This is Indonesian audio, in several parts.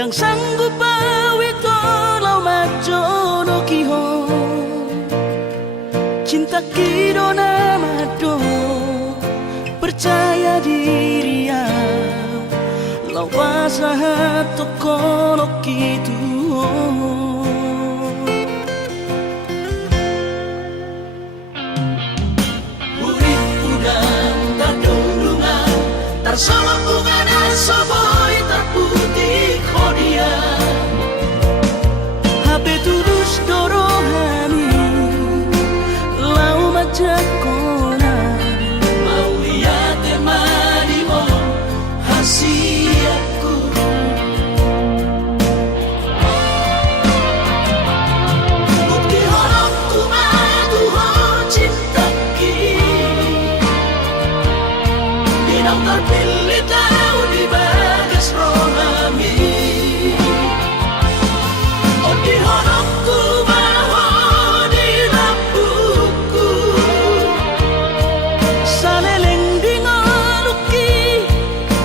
Dang sanggup bawi kalau majono kihon cinta kidona mado percaya diri ya lau pasahat tokolok gitu urip udang tadulungan tarsama bunga soboy terputih kodia HP tulus dorohani lau majak kona mau lihat temanimu hasiatku bukti horokku maduho cinta kini dinang terpilih tahu di bagas rohami oh di horokku maho di lampuku saleleng di ngoluki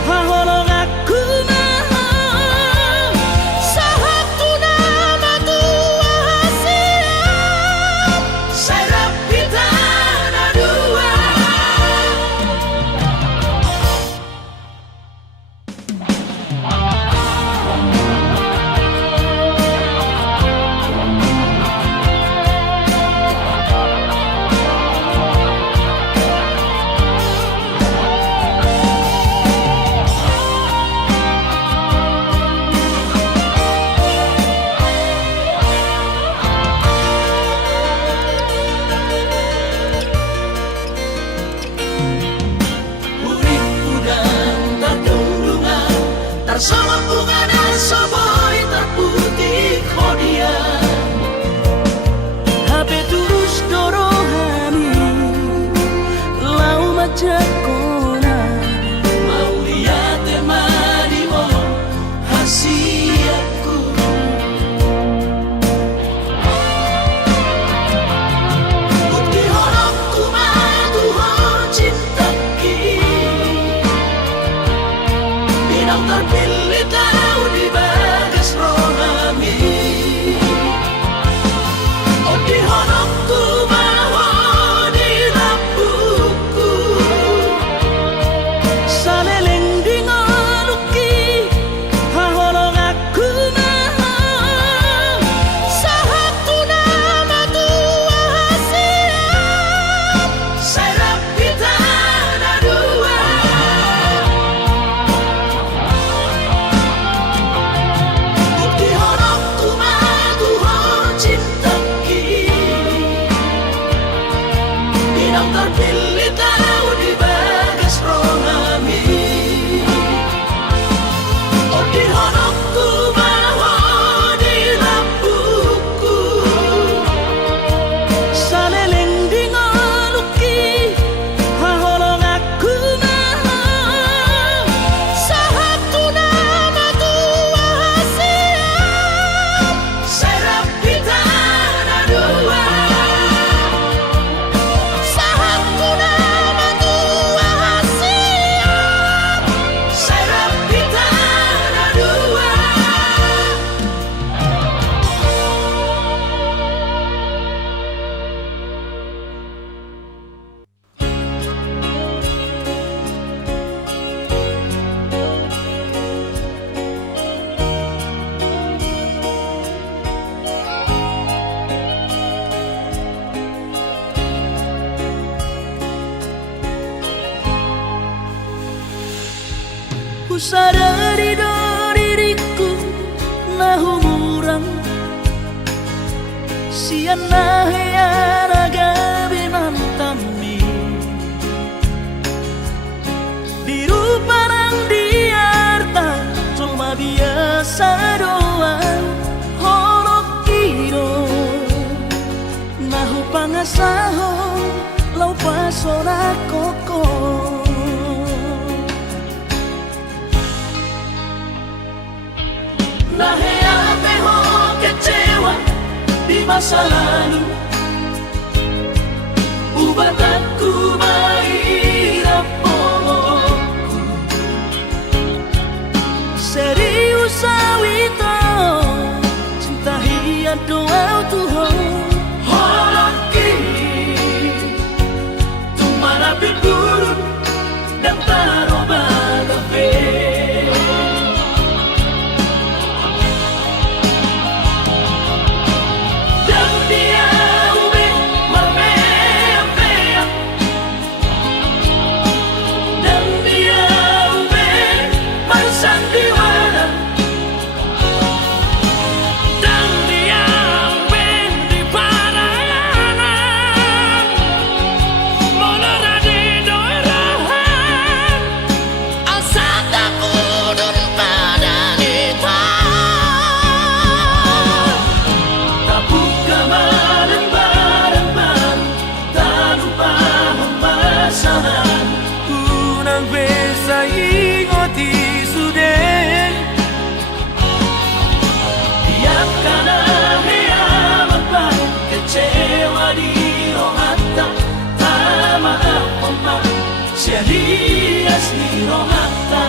haholong aku maho sahatu nama tua hasiat serap kita dua urip udang tadulungan tarsama bunga soboy terputih kodia HP tulus dorohani lau majak kona mau lihat temanimu hasiatku bukti horokku maduho cinta kini dinang terpilih tahu di bagas rohami oh di horokku maho di lampuku saleleng di ngoluki haholong aku maho sahatu nama tua hasiat serap kita dua bukti horokku maduho cinta kini dinang terpilih tahu di bagas rohami oh di horokku maho di lampuku saleleng di ngoluki haholong aku maho sahatu nama tua hasiat serap kita dua sahatu nama tua hasiat serap kita dua ku sadari do diriku nahu murang sian nahya gabi mantami dirupa nang diarta cuma biasa doang horok kiro nahu pangasaho lau pasona koko nahya peho kecewa di masa lalu ubatanku mahirap serius sawit doa Tuhan Holoki Tumara Pidurun Dan Taroba Gabe Dan dia ube Marmea Dan dia ube Marsandiwara Dan dia ube Di Parayanan Molara di Doirahan Asata kudun pada kita Tabuk kamalan barang-barang Tak lupa pemasangan Unang besa ingoti sudah Tiap kana hea magbago Kecewa di rohata Tama ako ma Siya rias ni rohata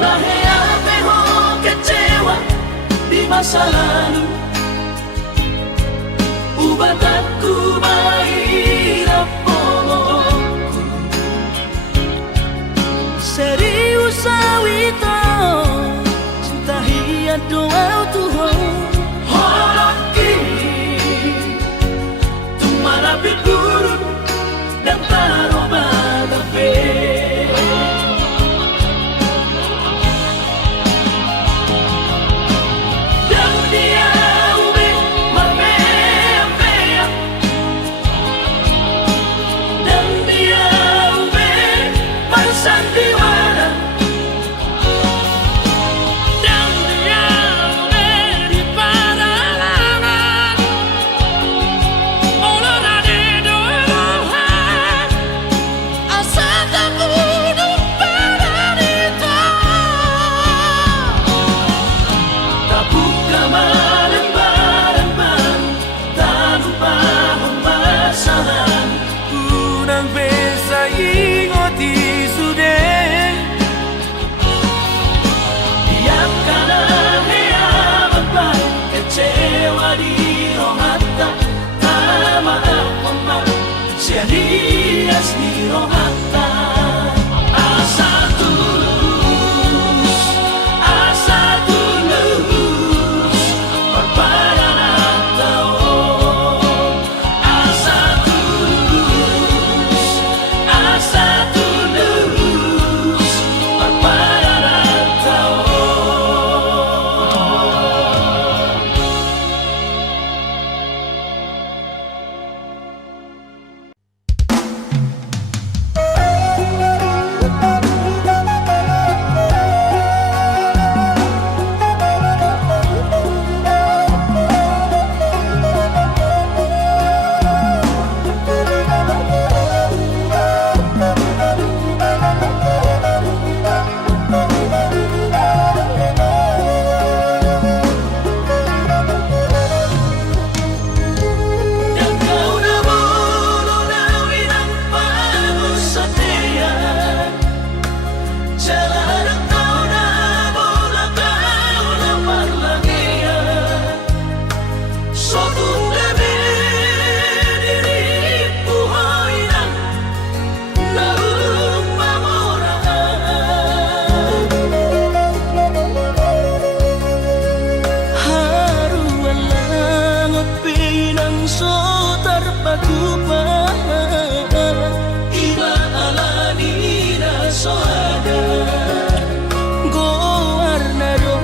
Lahea peho kecewa di masa lalu Ubat aku mahirap poloku Serius awito Cinta hiat doa Tuhan Holoki Tumara Pidurun Dan Taroba Gabe Dan dia ube Marmea Dan dia ube Marsandiwara Dan dia ube Di Paralangan Molara di Doirahan Asata kudun pada kita Tabuk kamalan barang-barang Tak lupa pemasangan Unang besa ingoti sudah Tiap kana hea magbago Kecewa di rohata Tama ako ma Siya rias ni rohata Asa tulus Pagpala ng taon Asa tulus Pagpala ng taon Dan kau nabulo nawin ang pagos sa tiyan Jalan ang kau nabulo kau na parlagian Sotong gabi diri buhay na naung mamoraan Haruan langot pinang sotar pagupaan Iba alani na soada Goar na ro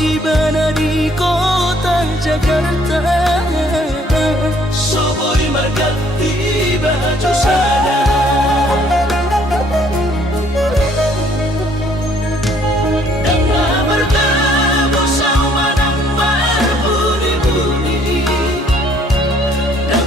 iba na di kota Jakarta Soboy margati ba Jusana Dan namartabo sa umanang marbuli-buli Dan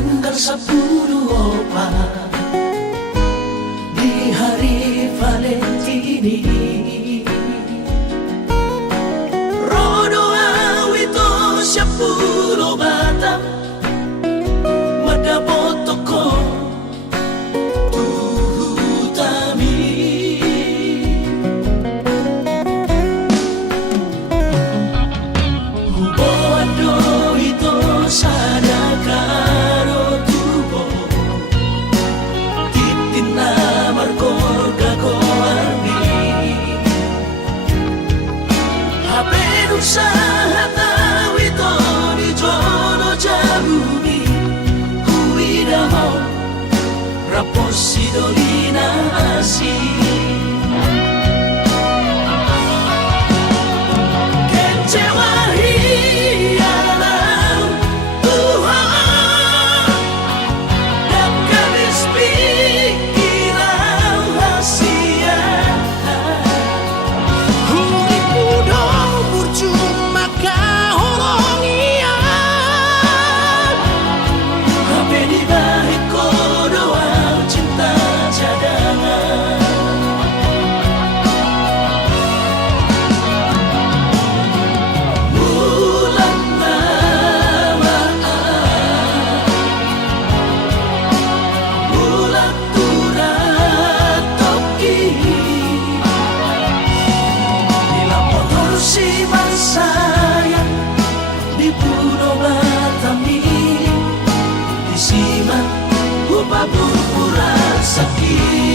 tanggal 10 di hari Valentini. Rodo awito 10 batang madaboto ko tuhutami. Hubo ado ito sana karo tubo titin na markor kako arbi hapenun sa hataw ito ni Jono Jabuni huida mo rapos si Dolina Asi pura sakit.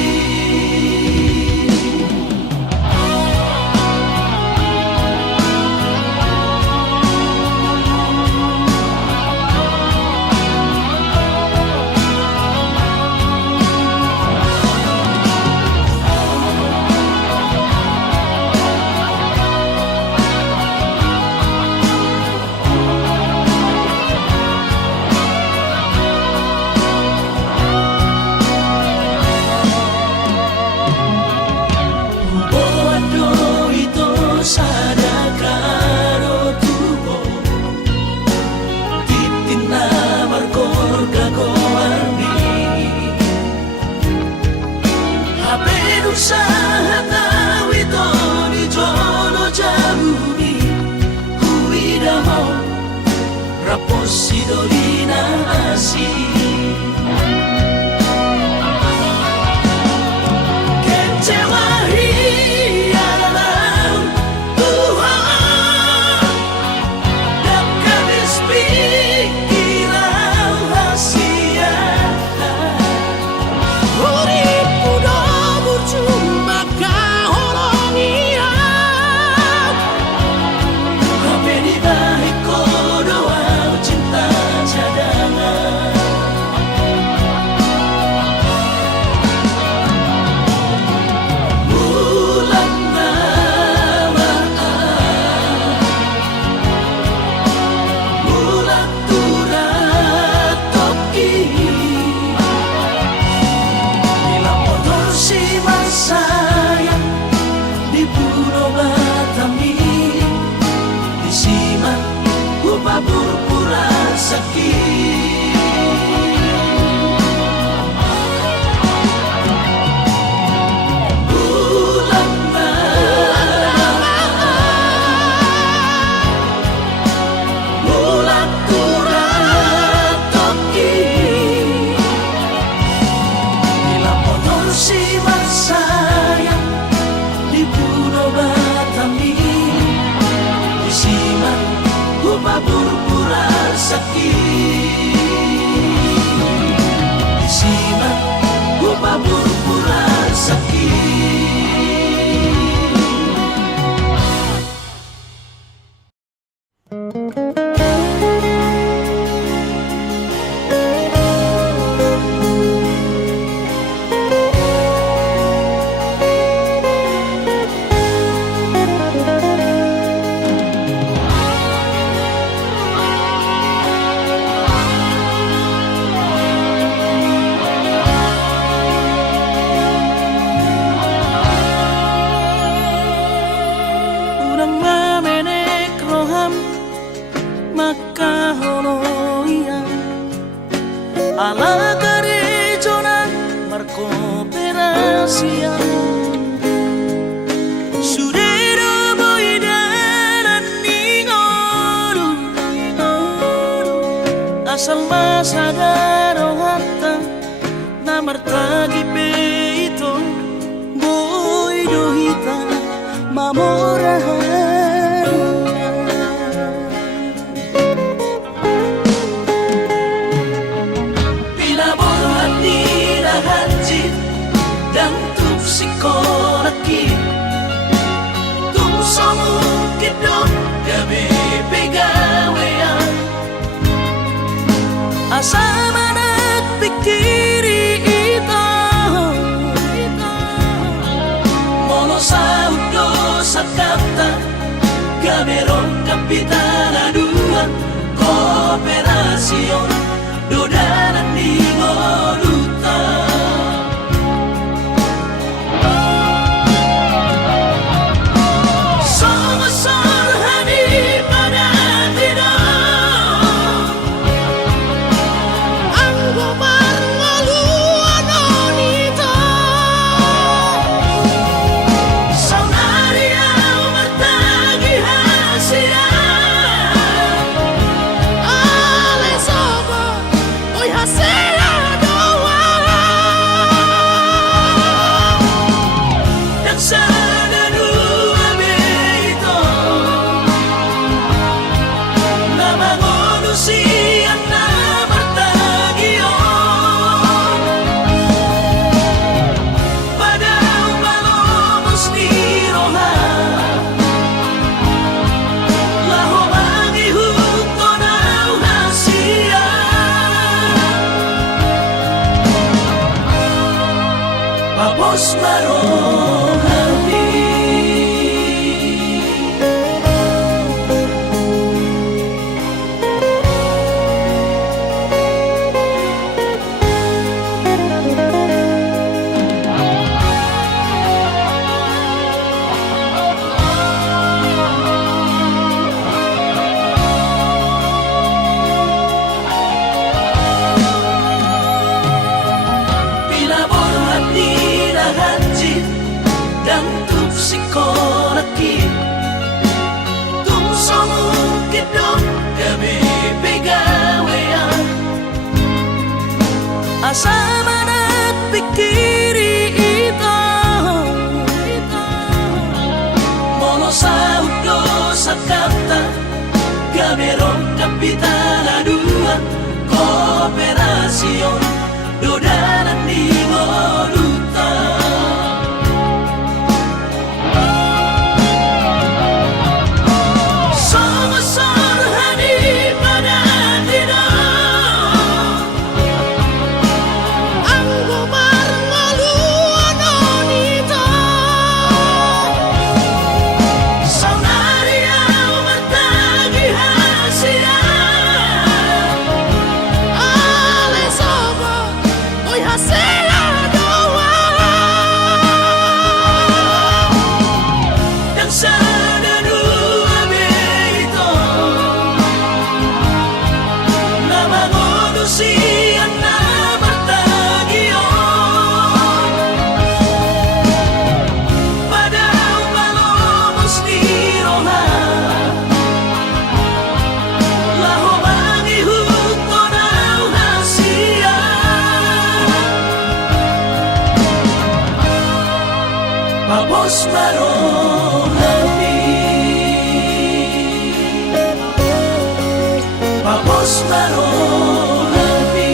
alla regione marco perasia sudero boidan ningolu asal masadaro hatta namartagi peito boido hita mamorahan dan tuk sikolaki tuk samu kidong gabe pegawean asa manak pikiri ito mono sa udo sa kapta gaberon kapitana dua kooperasyon dodanan di moluta Papos marohani dan tuk sikolaki tuk samu kidong gabe pegawean asa manak pikiri ito mono sa udo sa kapta gaberon kapitana dua kooperasyon dodanan di moluta Papos marohani Papos marohani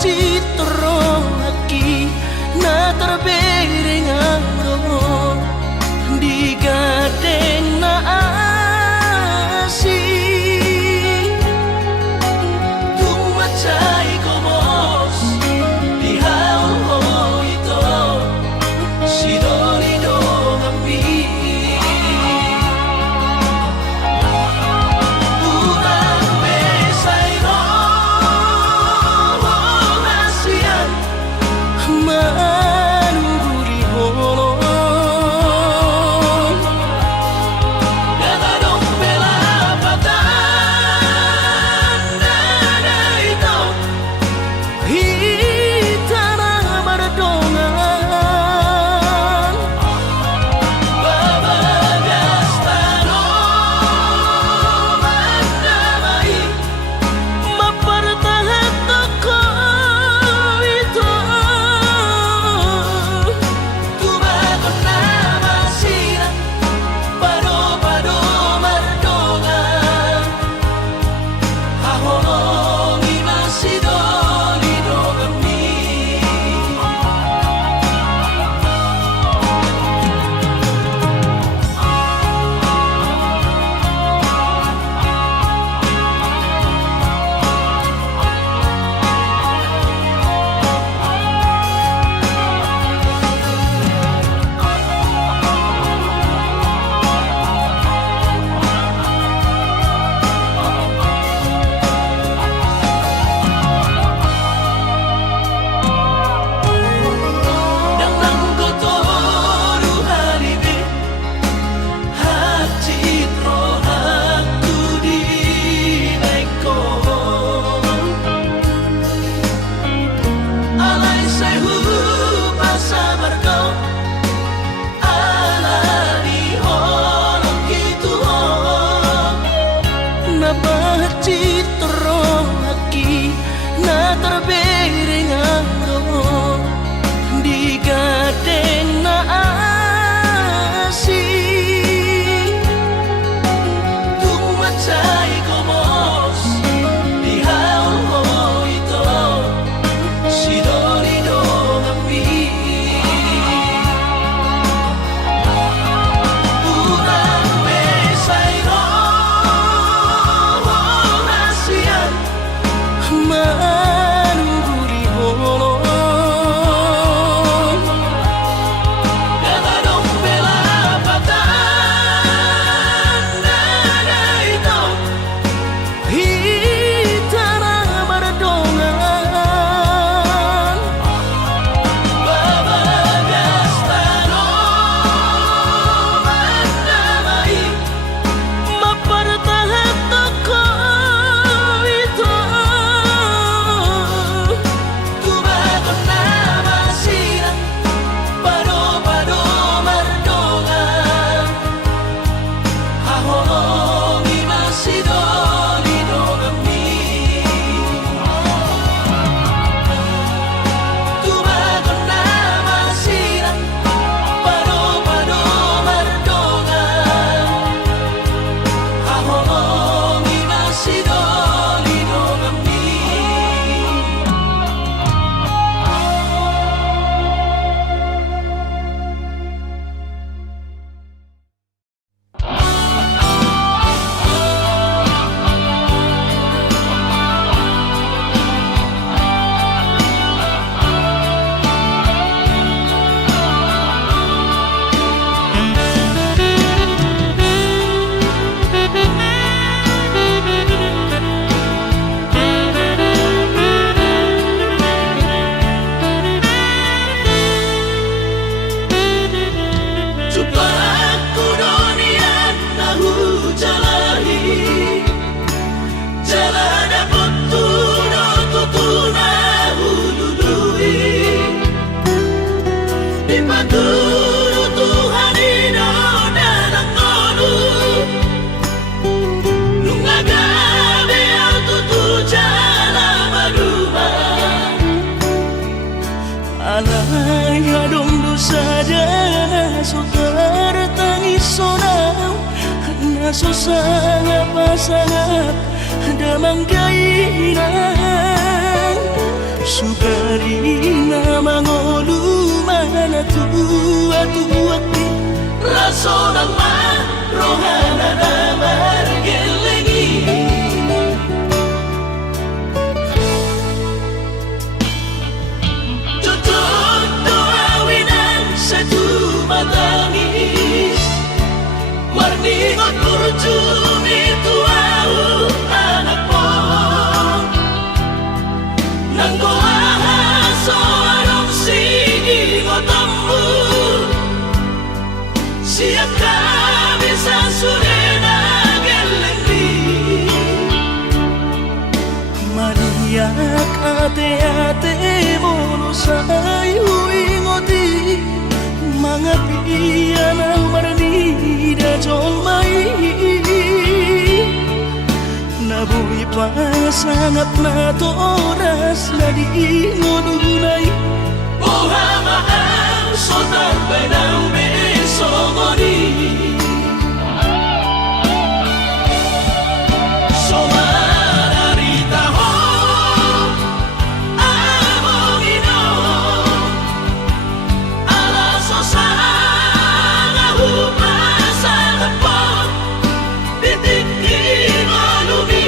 citro aki na terbering aro di gadeng na asi tumacay komos di haul ito sidolido kami citro aki na terbering aro di gadeng na asi tumacay komos di haul ito sidolido kami urang besay manuguri holong Gadadong pelapatan nada ito hitana berdongan babagas tanong mandamai mapertahan toko itu susah pasangap damang kainan Sugarina mangolu mana tua-tuati Raso ng rohana na margelengi Tutok doawinan sa tumatangis Marningot kurjumi tuau anak mo Nang so anong singingot mo Siya kami sa surena gelengdi Mariak ate-ate mono sa'yo ingoti Mga piyan ang maranida John May Nabuhi pa sangat na to oras na di ngununay Buhamaan sotar benang besomoni Somararita ho amongino Alaso sana hupasa napon Titikin malumi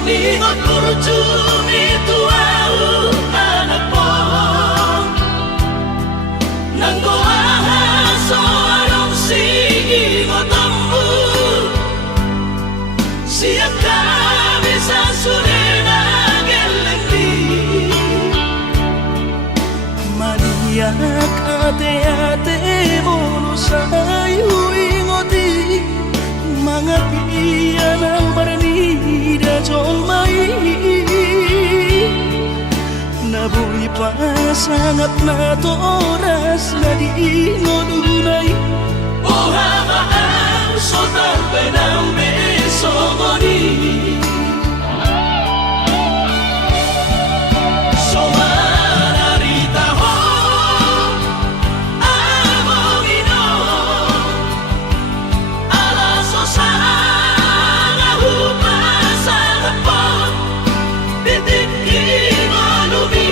Marningot kurjumi tuau anak mo Nang so anong singingot mo Siya kami sa surena gelengdi Mariak ate-ate mono sa'yo ingoti Mga piyan ang maranida John May Nabuhi pa sangat na to oras na di ngununay Buhamaan sotar benang besomoni Somararita ho amongino Alaso sana hupasa napon Titikin malumi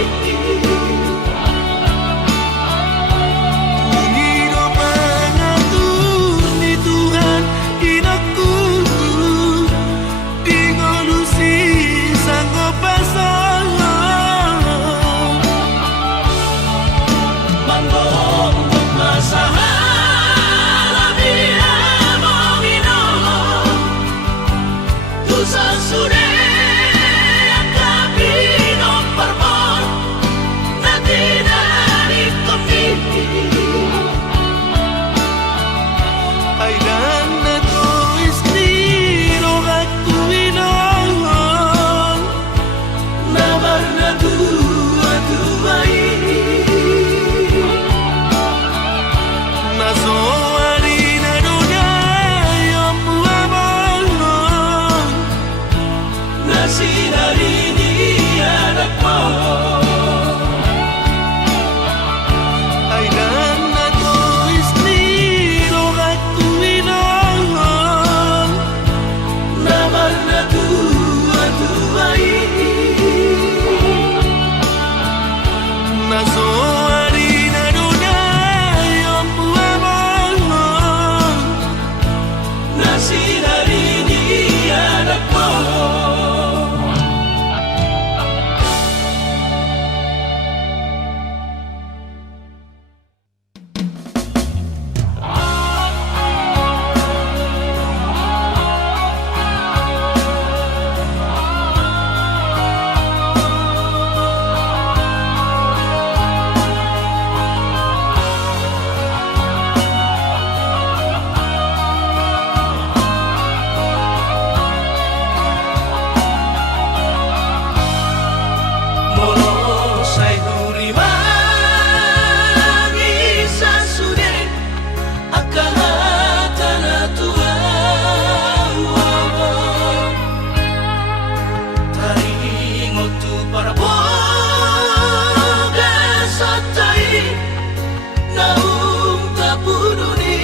taong tapuno ni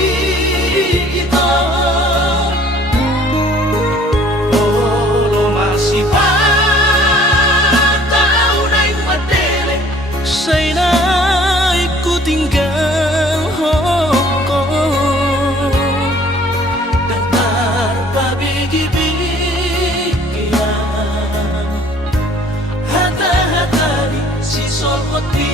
ito. Olo masipag tao na'y madele Sa'y na'y kutinggang Hong Kong Dantar pabigibig kaya hata-hatari si Sokoti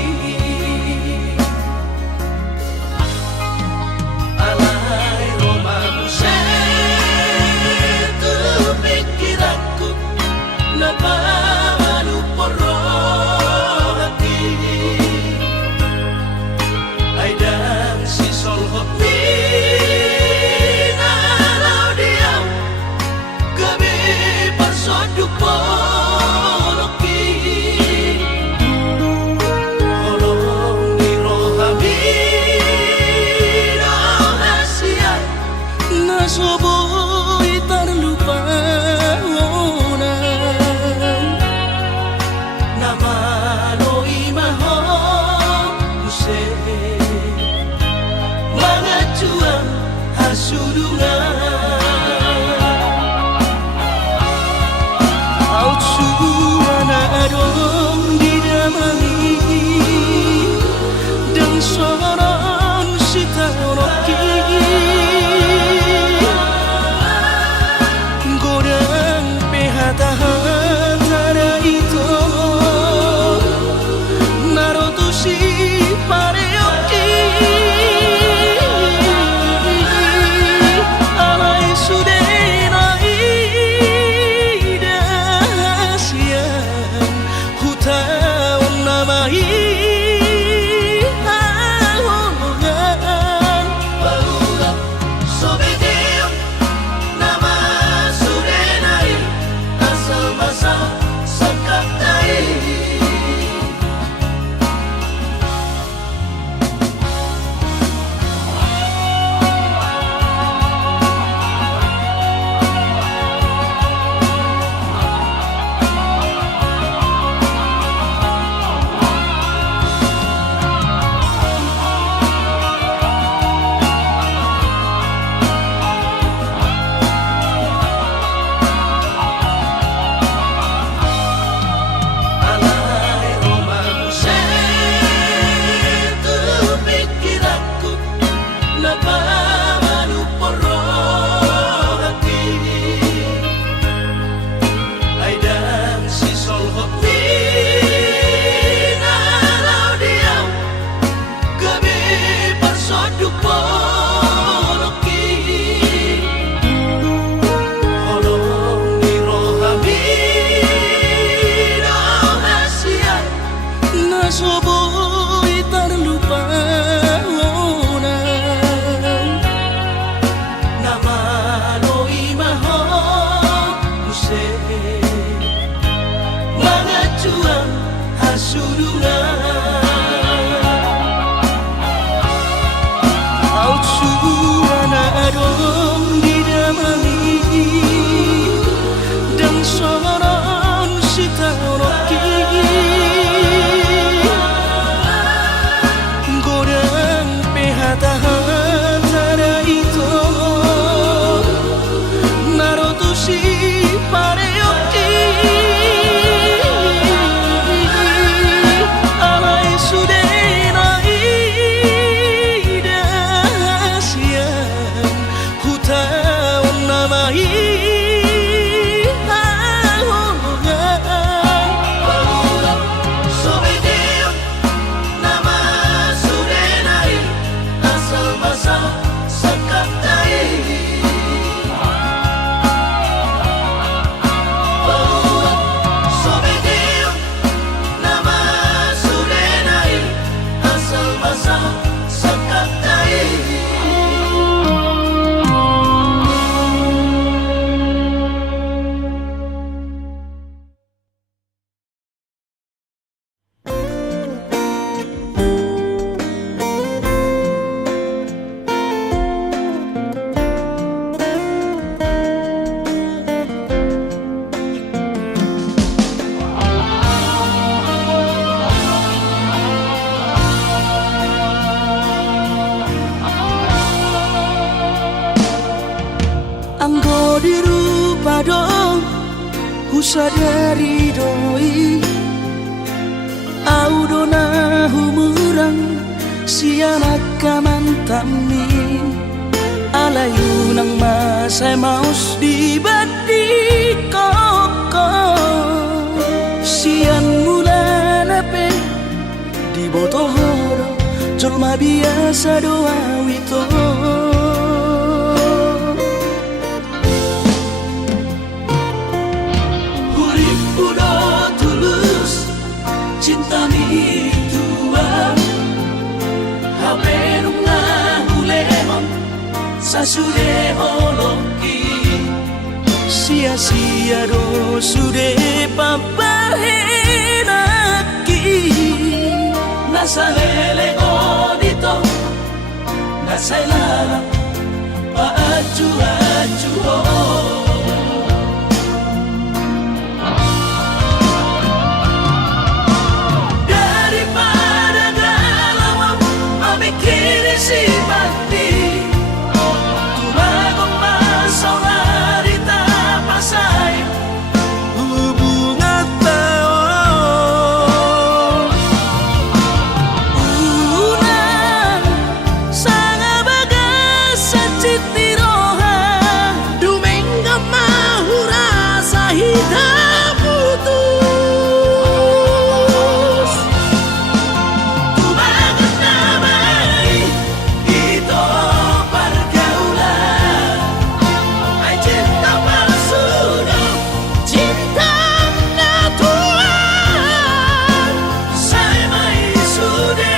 sadari doi au dona humurang sianak kamantami alayu nang masai maus di badi koko sian mulan ape di botohoro colma biasa doa wito Urip udah tulus cinta mi tua hape nunga hulemon sasude holoki sia-sia do sude papahenaki nasa lele odito nasa ilala paaju-aju daripada galau memikiri si mati tumagong masalah di tapasay hubungan tao unang sanga bagas sa citi roha dumengga mahura sa hidup putus tumagat damay ito pergaulan ay cinta palsu cinta natural saya may sude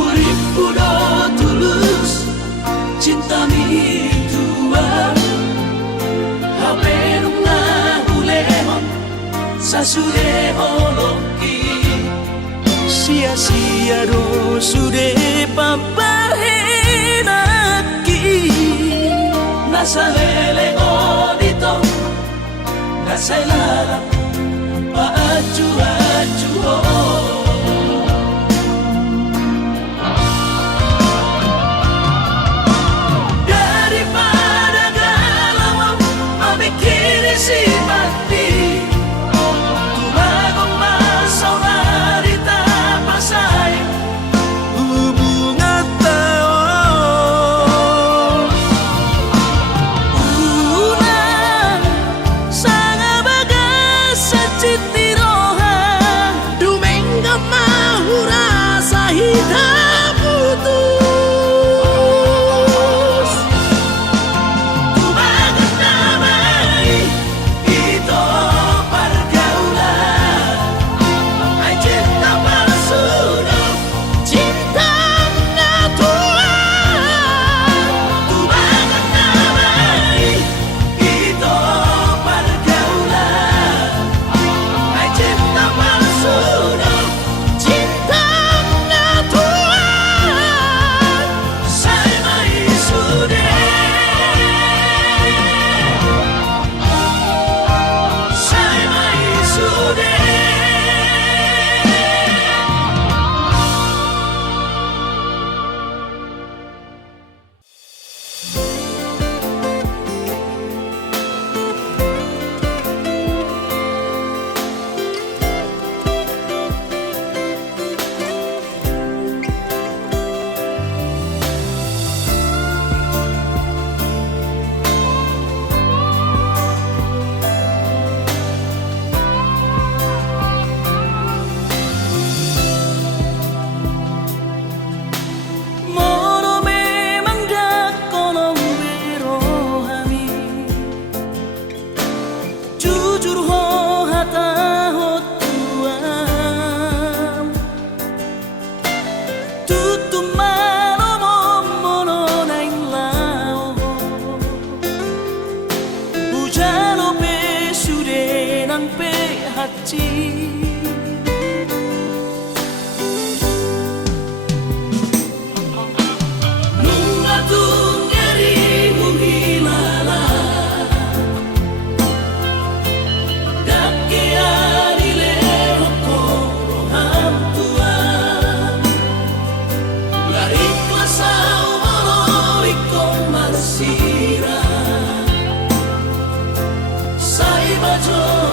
Urip udah tulus cinta mi tua hape nunga hulemon sasude holoki sia-sia do sude papahenaki nasa lele odito nasa ilala paaju-aju daripada galau memikiri si mati tumagong masalah di tapasay hubungan tao unang sanga bagas pe haji nunga tu ngeri muhilala dake arile hokoro hamtua lari klasau molo ikon marsira sai bajo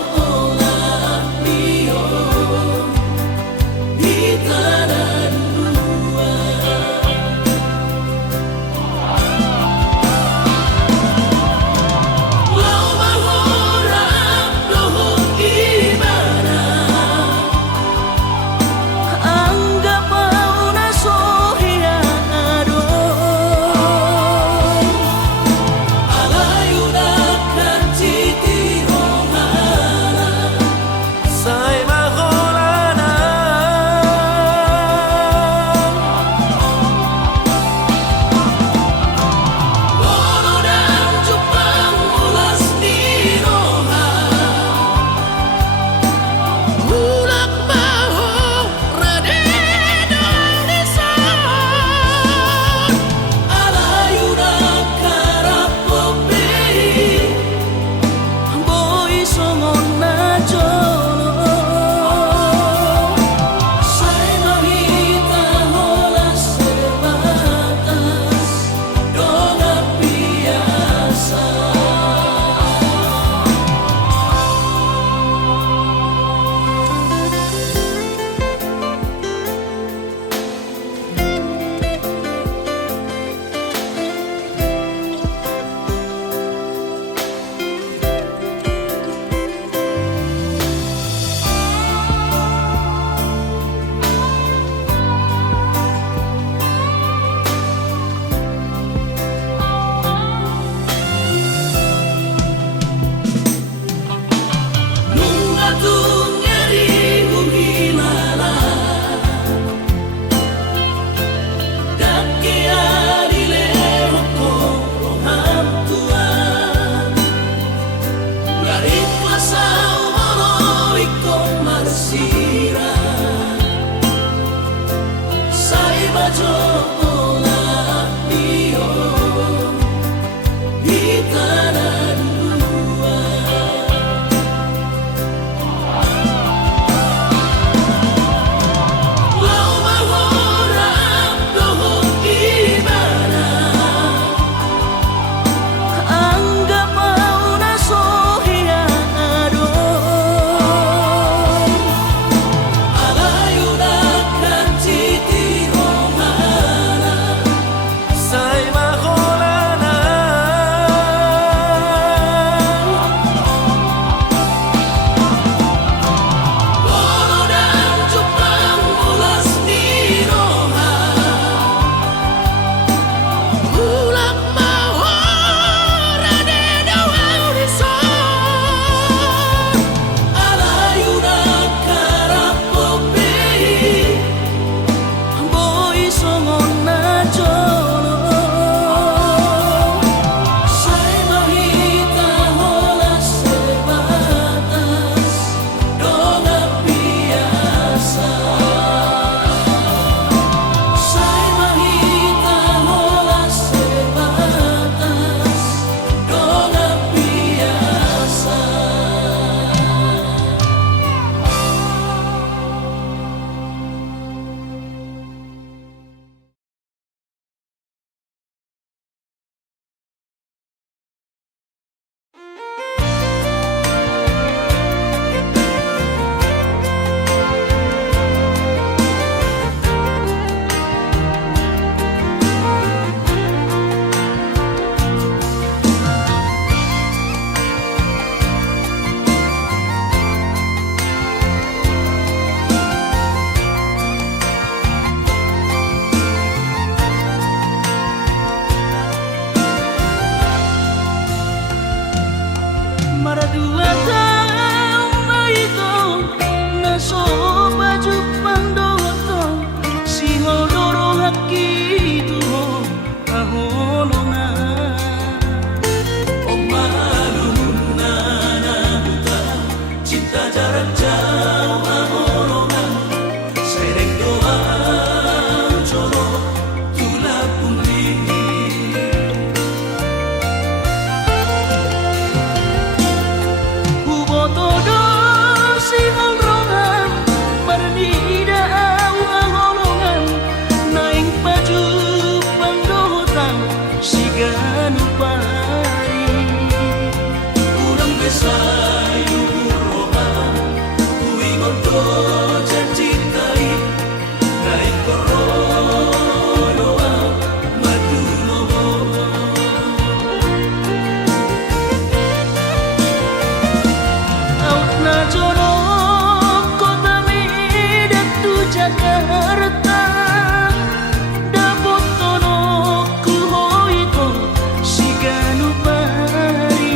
cinta jarak jauh amolongan sereng doa jolo tula pundi Uboto do si halrongan Marnida au angolongan Naing baju pangdohotang si ganupari Urang besai luroha Kuingon do jancintai Naik korodoa maduloho Out na jono kota Medan tu Jakarta Dapot tono ku hoito si ganupari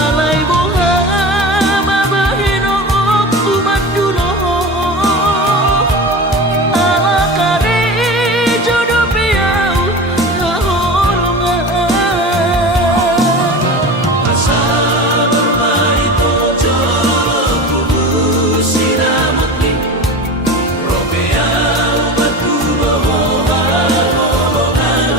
Alay boha babahino ku maduloho Ala kare jodoh piau haholongan Asa bermain tojo kubu sinamot ni Ropea maduloho haholongan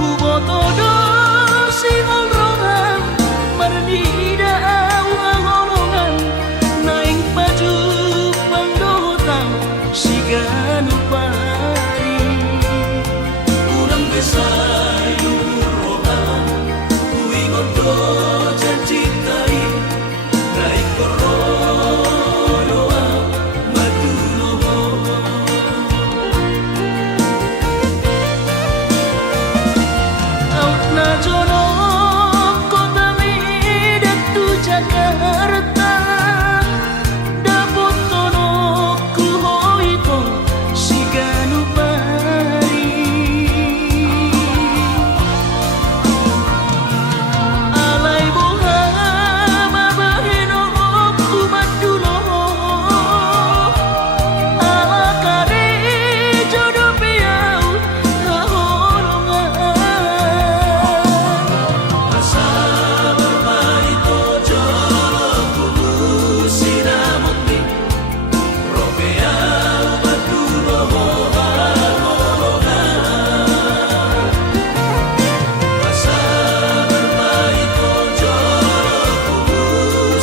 Uboto do si halrongan Marnida au angolongan Naing baju pangdohotang si ganupari Urang besai luroha Kuingon do jancintai Naik korodoa maduloho Out na jono kota Medan tu Jakarta Dapot tono ku hoito si ganupari Alay boha babahino ku maduloho Ala kare jodoh piau haholongan Asa bermain tojo kubu sinamot ni Ropea maduloho haholongan Asa bermain tojo kubu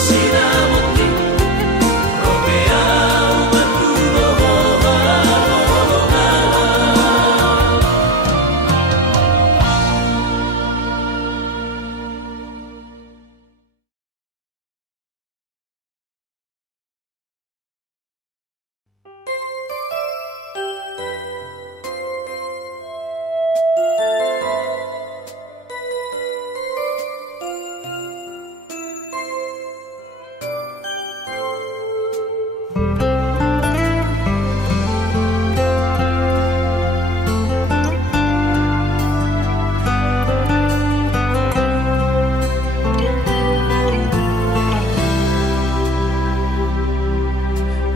sinamot ni Ropea maduloho haholongan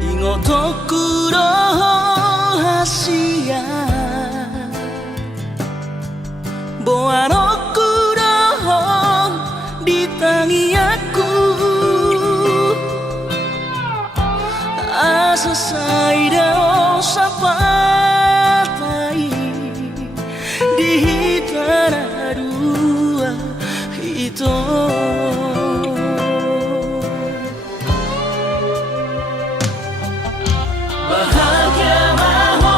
Ingotoku do hasia Boanoku do ditangi aku Asa saida o sapatai Di hitara dua hito Bahagia maho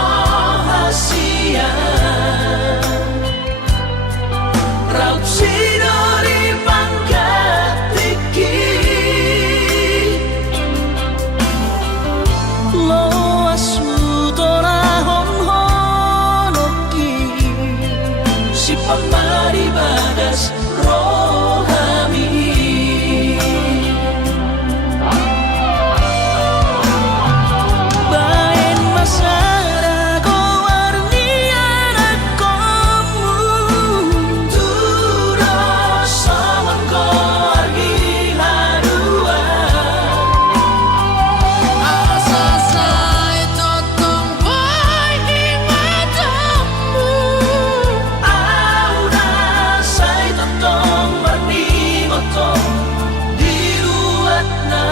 hasia pemari bagas rohami. Bain masara ko warni anak komu Turo sawan ko argi haruan. Asa say totong boy di matamu. Aura say totong warni gotong diruat na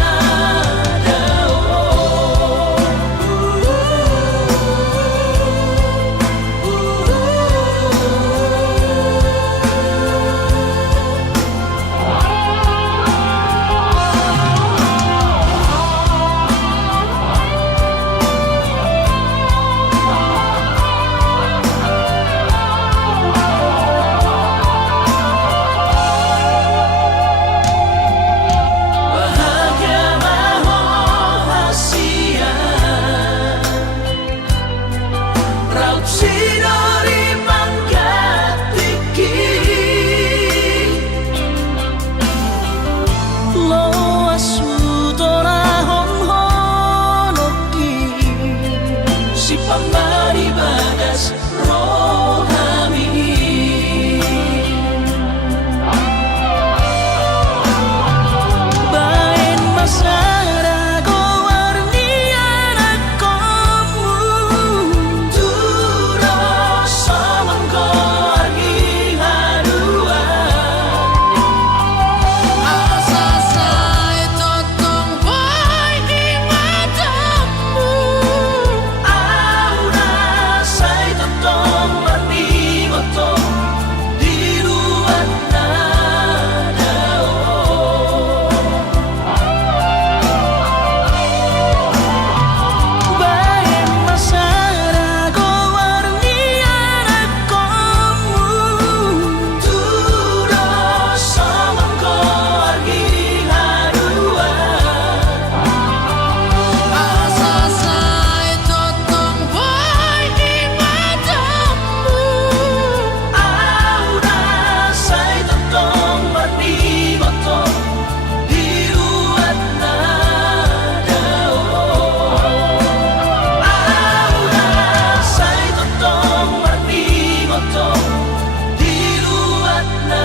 bahagia mahasiswa raut sidori pangkat tinggi lo asutora hon honoki si pamari bagas rohami. Bain masara ko warni anak komu Turo sawan ko argi haruan. Asa say totong boy di matamu. Aura say totong warni gotong diruat na Bain masara ko warni anak komu Turo sawan ko argi haruan. Asa say totong boy di matamu. Aura say totong warni gotong diruat na Aura say totong warni gotong diruat na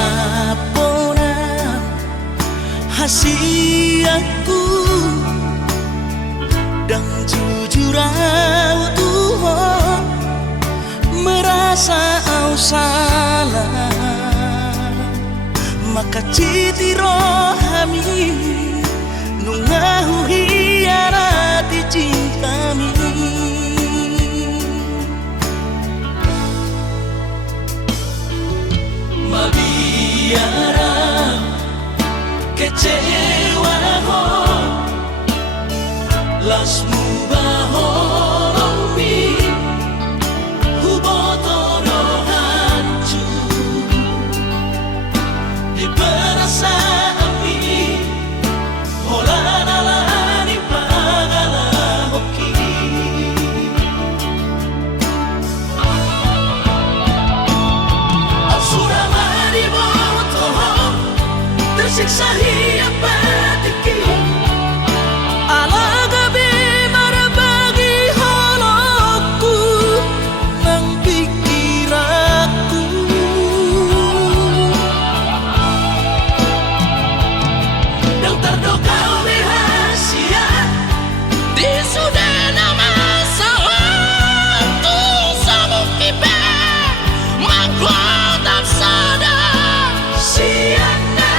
maapona hasiaku dan jujur au Tuhan merasa au salah maka citi rohami nungahu hianati cintami mabiara kecewa ho lasmu baholomi hubotoro hancur di perasa api holanalani pagala hoki Suramani botoho tersiksa hiap batiki alaga bimar bagi holoku nang pikiranku dan terdokau rahasia Di sudah nama salah tu sabuk kipe mangklau tak sadar siana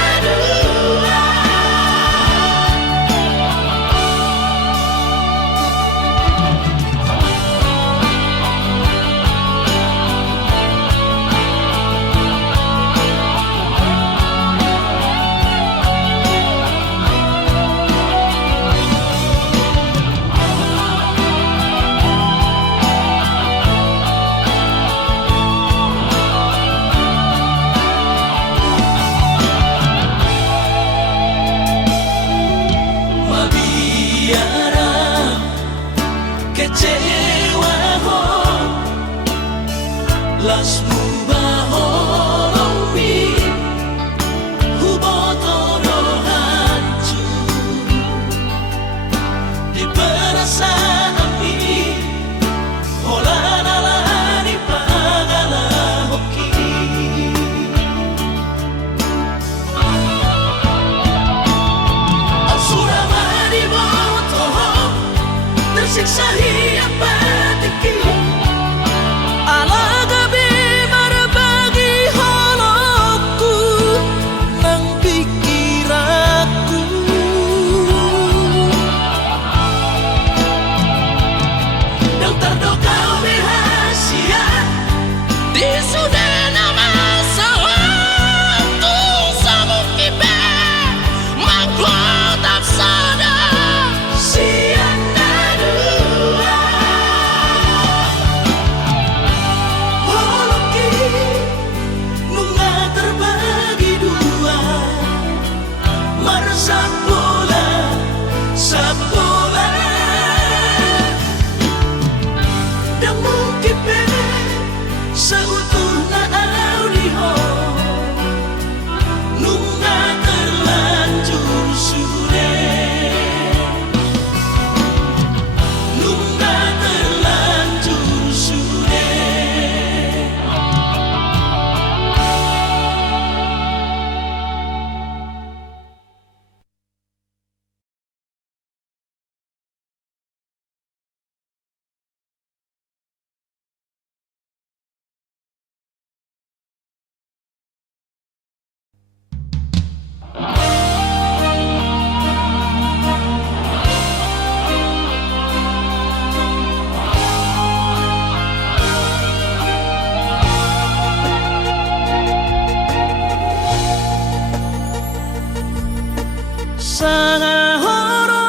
Sangahara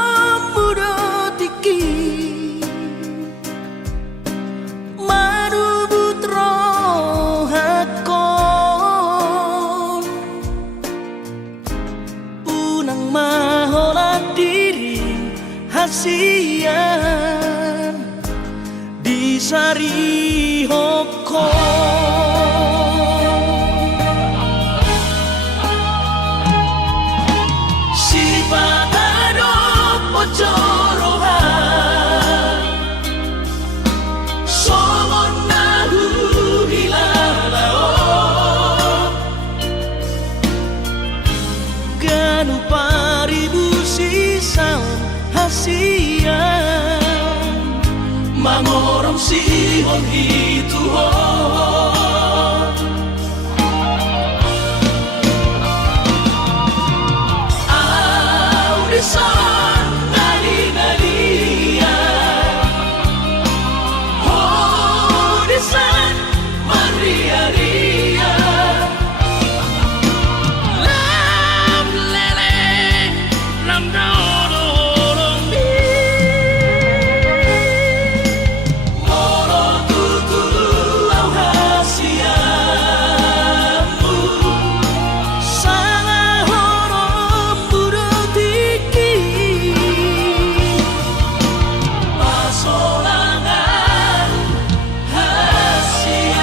muda tiki Madu putra hakon Punang mahola diri hasian Di sari hoko Mangorong sihon itu ho Audisan nali-nalia Audisan maria-ria Lam leleng, lam dodo mi. Moro tutu au hasiamu Sangahara muda tiki Pasolangan hasian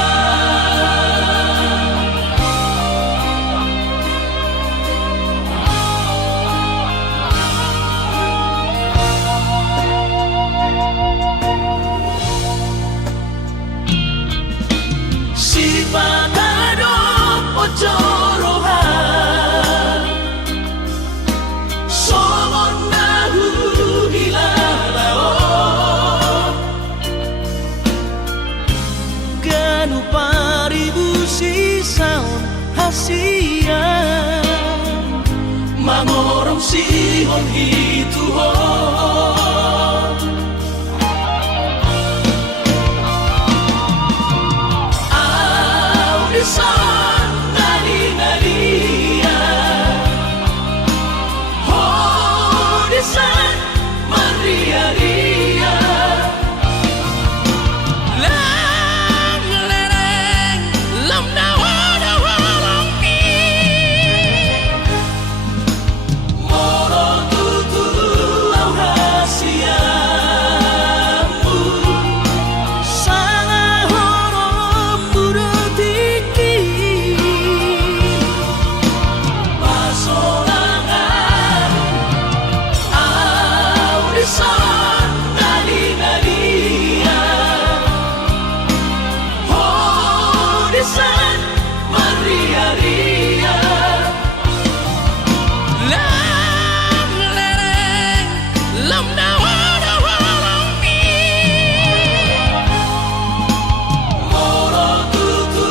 Si patado pocorohan Somon nahu hilalao Ganu paribu sisaon hasian Mangorong sihon itu ho Audisan nali-nalia Audisan maria-ria Lam leleng, lam dodo mi. Moro tutu au hasiamu Sangahara muda tiki Pasolangan Audisan nali-nalia Audisan maria-ria Lam leleng, lam dodo mi. Moro tutu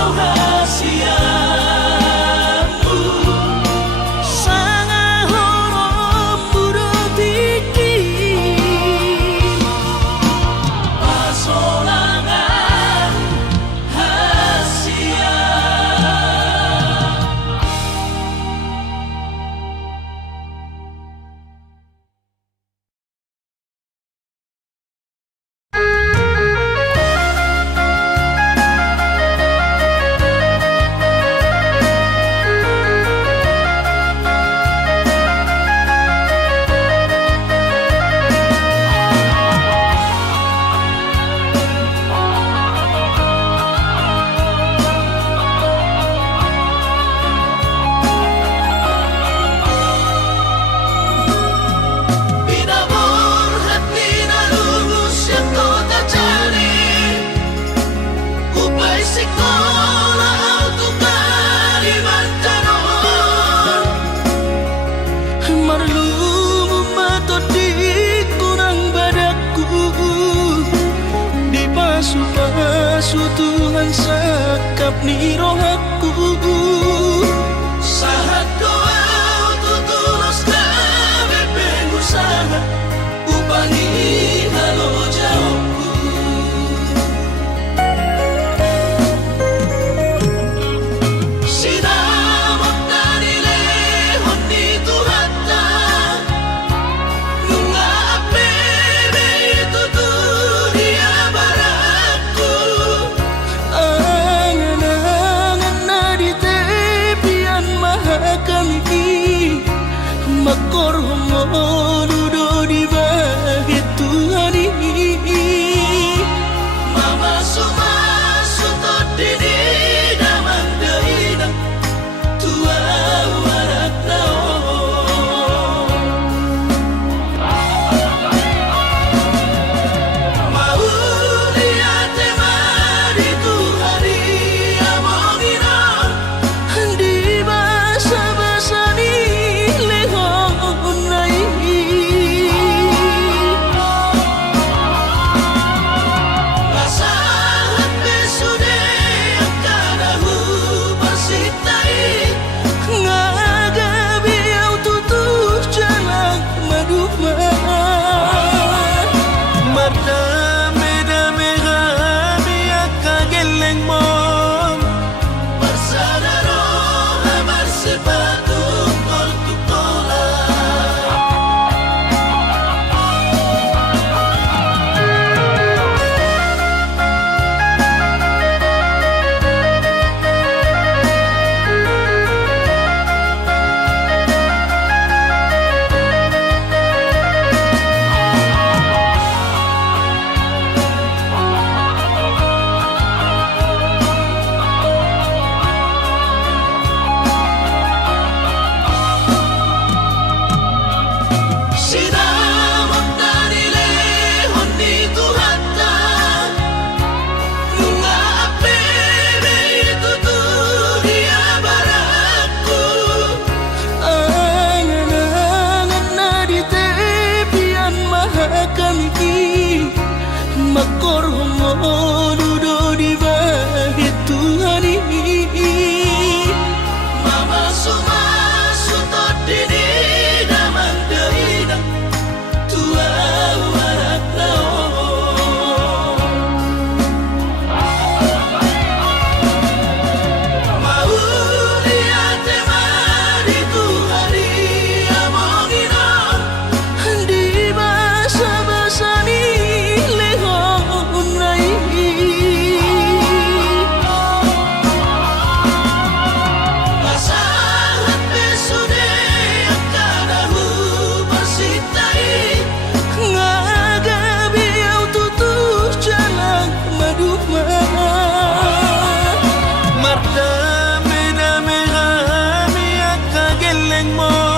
au hasiamu Sangahara muda tiki Pasolangan hasian Pinabor at pinalubos yang kota cari Upay sikola auto Kalimantan Marlumu mato di kunang badaku Di pasu-pasu Tuhan sakap ni rohaku Sahat doa tutulos kami pengusaha Upangi halo jawabku Sinamot na nilehon ni Tuhan ludo di bahit Tuhani Mama suma sutot dini damang deina tua warak naon mau lihat temari Tuhani amongina di basa-basa ni lehon nai Lasahan besude akadahu bersitai ngagabi au tutuh jalan maduma mardame dame gami akageleng mon bersadaro hamar sepatu tol tutola Sinamot na nilehon dito hata Nunga apebe itutu dia barakku angan-angan na di tepian mahakami makorhomo ludo di bahit Tuhani Mama suma sutot dini damang deina tua warak naon mau lihat temari Tuhani amongina di basa-basa ni lehon nai Lasahan besude akadahu bersitai ngagabi au tutuh jalan maduma mardame dame gami akageleng mon